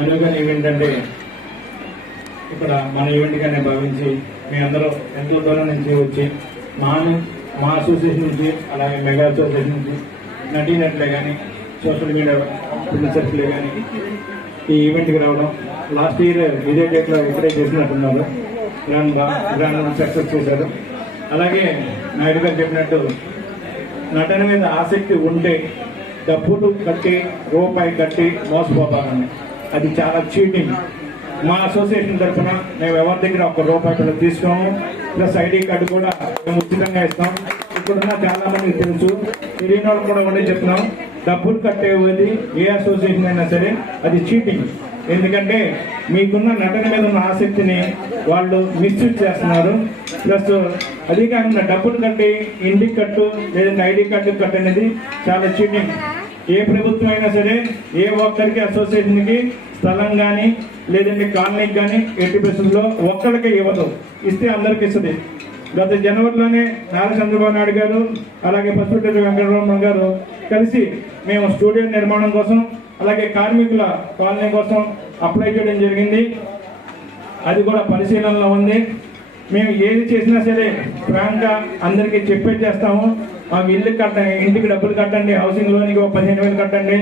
అనువుగా ఈవెంట్ అంటే ఇక్కడ మన ఈవెంట్గానే భావించి మీ అందరూ ఎంతో దూరం నుంచి వచ్చి మా అసోసియేషన్ నుంచి అలాగే మెగా అసోసియేషన్ నుంచి నటీనట్లే కానీ సోషల్ మీడియా ప్రొడ్యూసర్స్లే కానీ ఈ ఈవెంట్కి రావడం లాస్ట్ ఇయర్ ఇదే డేట్లో ఇక్కడే చేసినట్టున్నారు. గ్రాండ్ సక్సెస్ చేశారు. అలాగే నాయుడు గారు చెప్పినట్టు నటన మీద ఆసక్తి ఉంటే డబ్బులు కట్టి రూపాయి కట్టి మోసపోతారని అది చాలా చీటింగ్. మా అసోసియేషన్ తరఫున మేము ఎవరి దగ్గర ₹1 తీసుకోము. ప్లస్ ఐడి కార్డు కూడా మేము ఉచితంగా ఇస్తాం. ఇప్పుడున్న చాలా మందికి తెలుసు, తెలియని వాళ్ళు కూడా ఒకటే చెప్తున్నాం, డబ్బులు కట్టేది ఏ అసోసియేషన్ అయినా సరే అది చీటింగ్. ఎందుకంటే మీకున్న నటన మీద ఉన్న ఆసక్తిని వాళ్ళు మిస్యూజ్ చేస్తున్నారు. ప్లస్ అది కాకుండా డబ్బులు కట్టి ఇంటికి కట్టు లేదంటే ఐడి కార్డు కట్టు అనేది చాలా చీటింగ్. ఏ ప్రభుత్వం అయినా సరే ఏ ఒక్కరికి అసోసియేషన్కి స్థలం కానీ లేదంటే కాలనీకి కానీ ఎట్టి పరిస్థితుల్లో ఒక్కడికే ఇవ్వదు, ఇస్తే అందరికి ఇస్తుంది. గత జనవరిలోనే నారా చంద్రబాబు నాయుడు గారు అలాగే పసుపుటి వెంకటరమణ గారు కలిసి మేము స్టూడియో నిర్మాణం కోసం అలాగే కార్మికుల కాలనీ కోసం అప్లై చేయడం జరిగింది. అది కూడా పరిశీలనలో ఉంది. మేము ఏది చేసినా సరే ఫ్రాంక్గా అందరికీ చెప్పే చేస్తాము. మాకు ఇల్లు కట్టండి, ఇంటికి డబ్బులు కట్టండి, హౌసింగ్ లోన్కి 15,000 కట్టండి,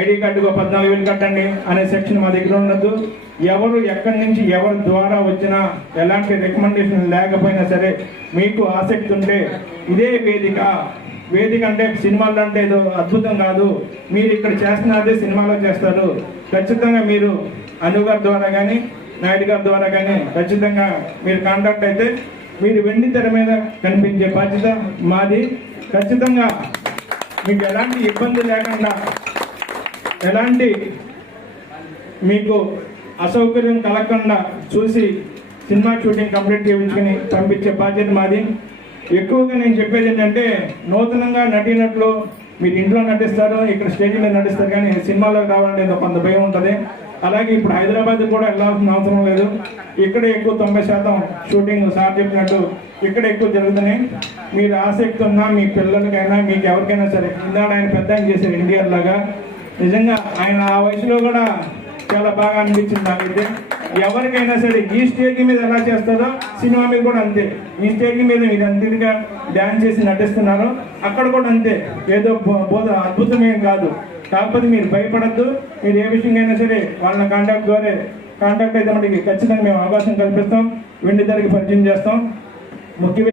ఐడి కార్డుకి 14,000 కట్టండి అనే సెక్షన్ మా దగ్గర ఉండదు. ఎవరు ఎక్కడి నుంచి ఎవరి ద్వారా వచ్చినా ఎలాంటి రికమెండేషన్ లేకపోయినా సరే మీకు ఆసక్తి ఉంటే ఇదే వేదిక అంటే సినిమాలు అంటే ఏదో అద్భుతం కాదు, మీరు ఇక్కడ చేస్తున్నదే సినిమాలో చేస్తారు. ఖచ్చితంగా మీరు అను గారి ద్వారా కానీ నాయుడు గారి ద్వారా కానీ ఖచ్చితంగా మీరు కాంటాక్ట్ అయితే మీరు వెండి తెర మీద కనిపించే బాధ్యత మాది. ఖచ్చితంగా మీకు ఎలాంటి ఇబ్బంది లేకుండా ఎలాంటి మీకు అసౌకర్యం కలగకుండా చూసి సినిమా షూటింగ్ కంప్లీట్ చేయించుకుని పంపించే బాధ్యత మాది. ఎక్కువగా నేను చెప్పేది ఏంటంటే నూతనంగా నటీనటులు మీరు ఇంట్లో నటిస్తారు, ఇక్కడ స్టేజ్ మీద నటిస్తారు, కానీ సినిమాలోకి రావాలంటే కొంత భయం ఉంటుంది. అలాగే ఇప్పుడు హైదరాబాద్ కూడా వెళ్ళాల్సిన అవసరం లేదు. ఇక్కడే ఎక్కువ 90% షూటింగ్ సార్ చెప్పినట్టు ఇక్కడ ఎక్కువ జరుగుతున్నాయి. మీరు ఆసక్తి ఉన్నా మీ పిల్లలకైనా మీకు ఎవరికైనా సరే, ఇందాక ఆయన పెద్ద ఆయన చేశారు ఎన్టీఆర్ లాగా, నిజంగా ఆయన ఆ వయసులో కూడా చాలా బాగా అనిపించింది నాకైతే. ఎవరికైనా సరే ఈ స్టేజ్ మీద ఎలా చేస్తారో సినిమా మీద కూడా అంతే. ఈ స్టేజ్ మీద మీరు అంతగా డ్యాన్స్ చేసి నటిస్తున్నారు, అక్కడ కూడా అంతే. ఏదో అద్భుతం ఏం కాదు. కాకపోతే మీరు భయపడద్దు. మీరు ఏ విషయంగా అయినా సరే వాళ్ళని కాంటాక్ట్ అయితే మనకి ఖచ్చితంగా మేము అవకాశం కల్పిస్తాం, వెండి ధరకి పరిచయం చేస్తాం. ముఖ్య